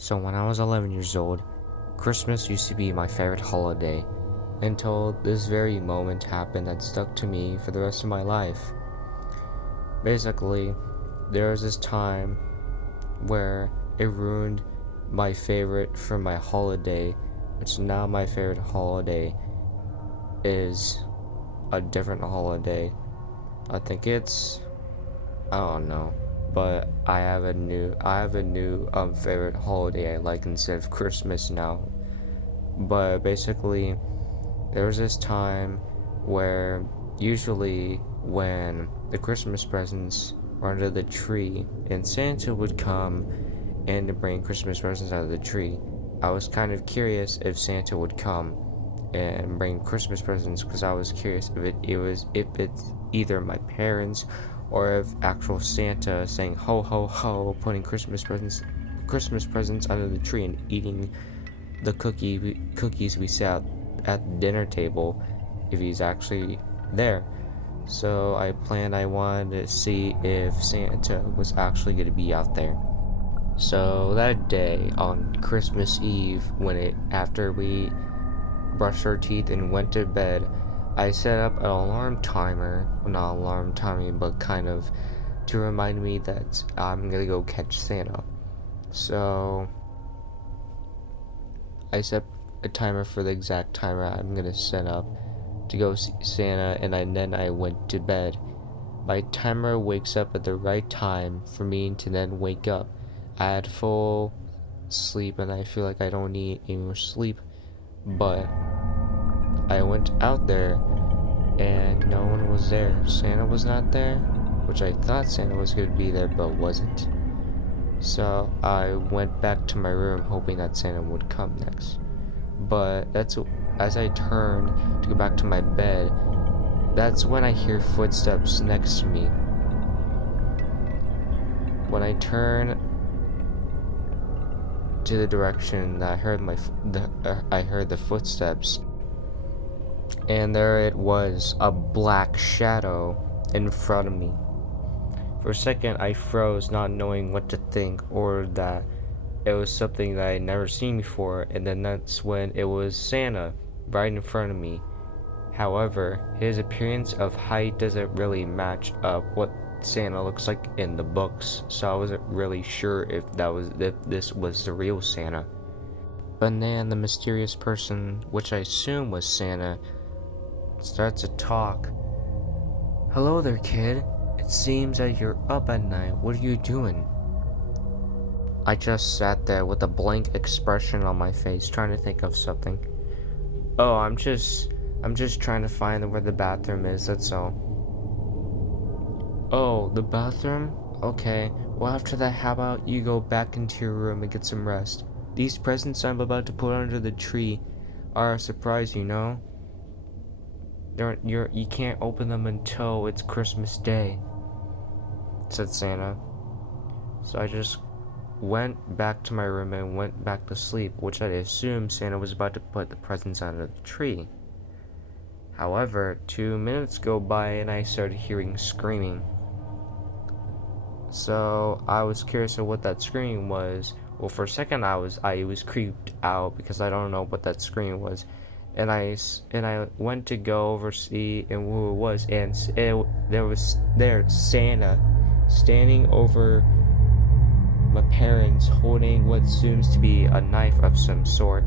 So when I was 11 years old, Christmas used to be my favorite holiday until this very moment happened that stuck to me for the rest of my life. Basically, there was this time where it ruined my favorite for my holiday, which now my favorite holiday is a different holiday. I think I don't know, but I have a new favorite holiday I like instead of Christmas now. But basically, there was this time where usually when the Christmas presents were under the tree and Santa would come and bring Christmas presents out of the tree, I was kind of curious if Santa would come and bring Christmas presents because I was curious if it's either my parents or if actual Santa saying ho ho ho, putting Christmas presents under the tree and eating the cookies we sat at the dinner table, if he's actually there. So I wanted to see if Santa was actually going to be out there. So that day on Christmas Eve, after we brushed our teeth and went to bed, I set up an alarm timer, well, not alarm timing, but kind of to remind me that I'm gonna go catch Santa. So I set a timer for the exact timer I'm gonna set up to go see Santa, and then I went to bed. My timer wakes up at the right time for me to then wake up. I had full sleep and I feel like I don't need any more sleep, but I went out there and no one was there. Santa was not there, which I thought Santa was going to be there but wasn't. So I went back to my room hoping that Santa would come next. But as I turned to go back to my bed, that's when I hear footsteps next to me. When I turn to the direction that I heard the footsteps, and there it was, a black shadow in front of me. For a second, I froze, not knowing what to think, or that it was something that I had never seen before, and then that's when it was Santa right in front of me. However, his appearance of height doesn't really match up what Santa looks like in the books, so I wasn't really sure if this was the real Santa. But then the mysterious person, which I assume was Santa, starts to talk. "Hello there, kid. It seems that you're up at night. What are you doing?" I just sat there with a blank expression on my face, trying to think of something. "Oh, I'm just trying to find where the bathroom is, that's all." "Oh, the bathroom? Okay. Well, after that, how about you go back into your room and get some rest? These presents I'm about to put under the tree are a surprise, you know? You can't open them until it's Christmas Day," said Santa. So I just went back to my room and went back to sleep, which I assumed Santa was about to put the presents under the tree. However, 2 minutes go by and I started hearing screaming. So I was curious of what that screaming was. Well, for a second I was creeped out because I don't know what that scream was, and I went to go oversee and who it was, and there was Santa standing over my parents holding what seems to be a knife of some sort.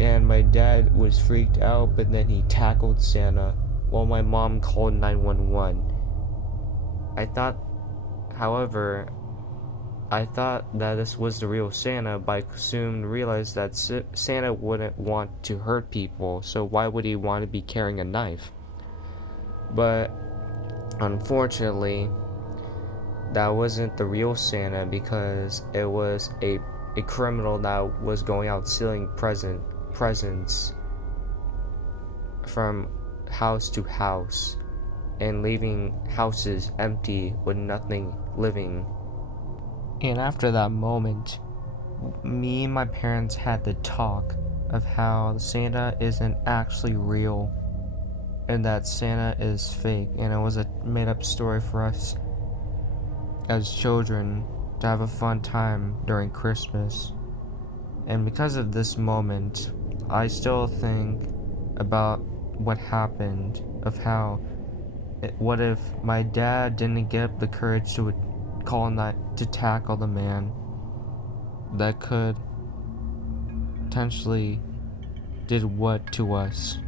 And my dad was freaked out, but then he tackled Santa while my mom called 911. I thought, however, I thought that this was the real Santa, but I soon realized that Santa wouldn't want to hurt people, so why would he want to be carrying a knife? But unfortunately, that wasn't the real Santa because it was a criminal that was going out stealing presents from house to house and leaving houses empty with nothing living. And after that moment, me and my parents had the talk of how Santa isn't actually real and that Santa is fake and it was a made up story for us as children to have a fun time during Christmas. And because of this moment, I still think about what happened, of how, what if my dad didn't get up the courage to to tackle the man that could potentially did what to us.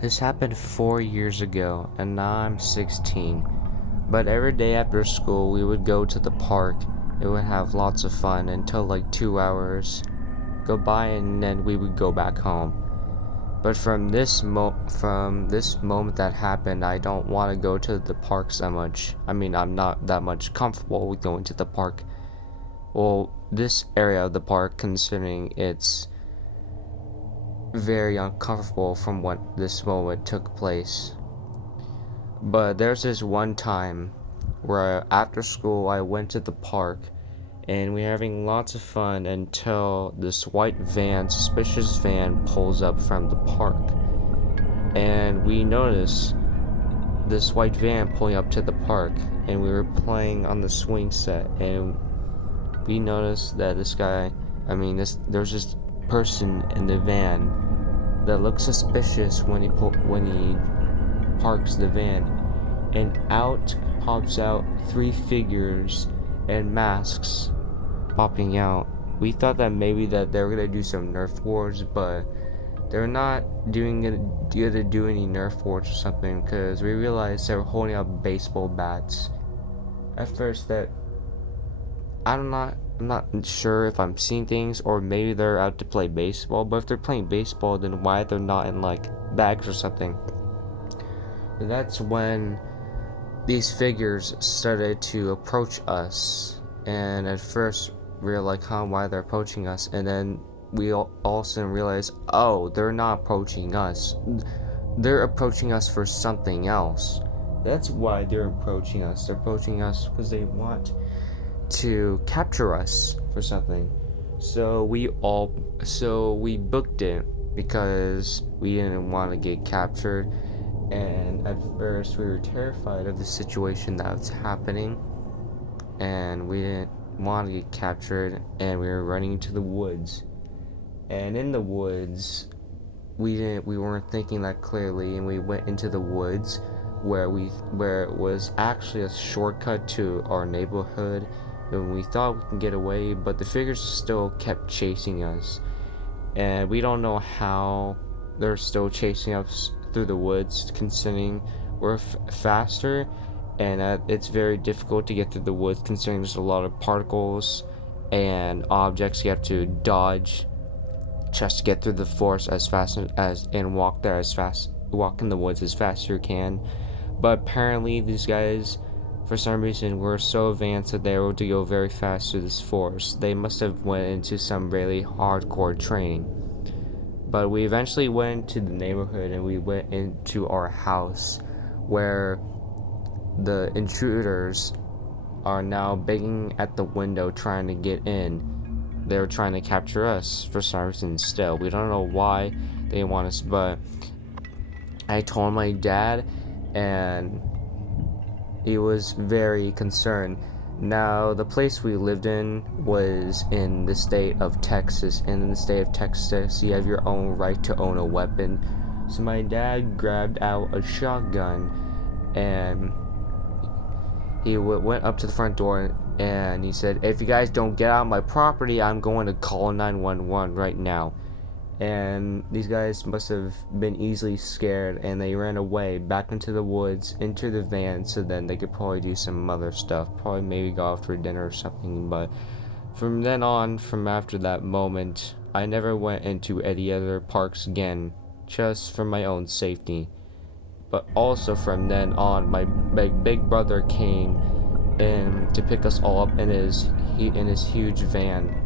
This happened 4 years ago, and now I'm 16. But every day after school, we would go to the park. It would have lots of fun until like 2 hours go by, and then we would go back home. But from this moment that happened, I don't want to go to the parks that much. I mean, I'm not that much comfortable with going to the park. Well, this area of the park, considering it's very uncomfortable from when this moment took place. But there's this one time where after school I went to the park and we were having lots of fun until this white van, suspicious van, pulls up from the park. And we noticed this white van pulling up to the park, and we were playing on the swing set, and we noticed that there's this person in the van that looks suspicious when he parks the van, and out pops out 3 figures and masks popping out. We thought that maybe that they were gonna do some Nerf wars, but they're not gonna do any Nerf wars or something, because we realized they were holding up baseball bats. At first, I'm not sure if I'm seeing things, or maybe they're out to play baseball. But if they're playing baseball, then why they're not in like bags or something? And that's when these figures started to approach us. And at first we were like, why they're approaching us? And then we all of a sudden realized, oh, they're not approaching us. They're approaching us for something else. That's why they're approaching us. They're approaching us because they want to capture us for something. So we booked it because we didn't want to get captured. And at first we were terrified of the situation that was happening, and we didn't want to get captured, and we were running into the woods. And in the woods, we weren't thinking that clearly, and we went into the woods where it was actually a shortcut to our neighborhood, and we thought we could get away, but the figures still kept chasing us. And we don't know how they're still chasing us through the woods, considering we're faster, and it's very difficult to get through the woods considering there's a lot of particles and objects you have to dodge just to get through the forest as fast as and walk in the woods as fast as you can. But apparently these guys, for some reason, were so advanced that they were able to go very fast through this forest. They must have went into some really hardcore training. But we eventually went to the neighborhood, and we went into our house where the intruders are now begging at the window trying to get in. They're trying to capture us for some reason still. We don't know why they want us, but I told my dad, and he was very concerned. Now, the place we lived in was in the state of Texas, and in the state of Texas, you have your own right to own a weapon. So my dad grabbed out a shotgun, and he went up to the front door, and he said, "If you guys don't get out of my property, I'm going to call 911 right now." And these guys must have been easily scared, and they ran away back into the woods, into the van, so then they could probably do some other stuff, probably maybe go out for dinner or something. But from then on, from after that moment, I never went into any other parks again, just for my own safety. But also from then on, my big brother came in to pick us all up in his huge van.